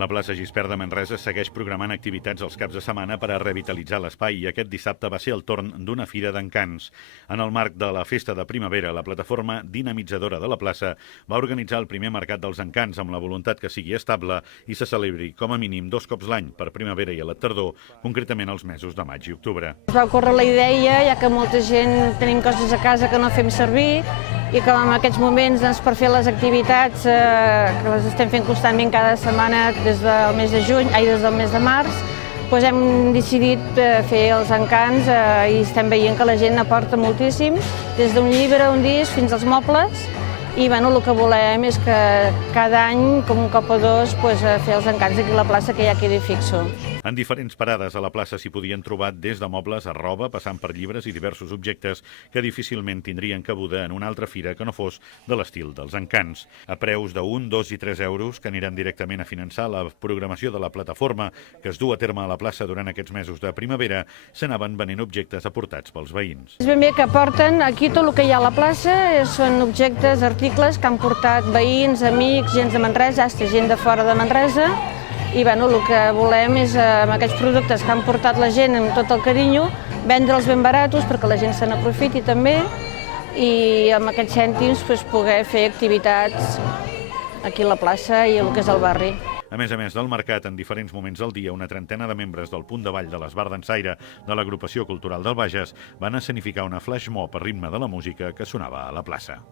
La plaça Gispert de Manresa segueix programant activitats els caps de setmana per a revitalitzar l'espai i aquest dissabte va ser el torn d'una fira d'encants. En el marc de la festa de primavera, la plataforma dinamitzadora de la plaça va organitzar el primer mercat dels encants amb la voluntat que sigui estable i se celebri com a mínim 2 cops l'any, per primavera i a la tardor, concretament els mesos de maig i octubre. Ens va ocórrer la idea, ja que molta gent tenim coses a casa que no fem servir i que en aquests moments per fer les activitats que les estem fent constantment cada setmana des del mes de juny, des del mes de març, doncs hem decidit fer els encants i estem veient que la gent aporta moltíssim, des d'un llibre, un disc, fins als mobles. I el que volem és que cada any, com un cop o dos, fer els encants aquí a la plaça que ja quedi fixo. En diferents parades a la plaça s'hi podien trobar des de mobles a roba, passant per llibres i diversos objectes que difícilment tindrien cabuda en una altra fira que no fos de l'estil dels encants. A preus de 1, 2 i 3 euros, que aniran directament a finançar la programació de la plataforma que es du a terme a la plaça durant aquests mesos de primavera, s'anaven venent objectes aportats pels veïns. És ben bé que aporten aquí tot el que hi ha a la plaça, són objectes, articles que han portat veïns, amics, gent de Manresa, gent de fora de Manresa, i el que volem és, amb aquests productes que han portat la gent amb tot el carinyo, vendre'ls ben baratos perquè la gent se n'aprofiti també i amb aquests cèntims poder fer activitats aquí a la plaça i el que és el barri. A més del mercat, en diferents moments del dia, una trentena de membres del Punt de Ball de l'Esbar d'Ensaire de l'Agrupació Cultural del Bages van escenificar una flash mob a ritme de la música que sonava a la plaça.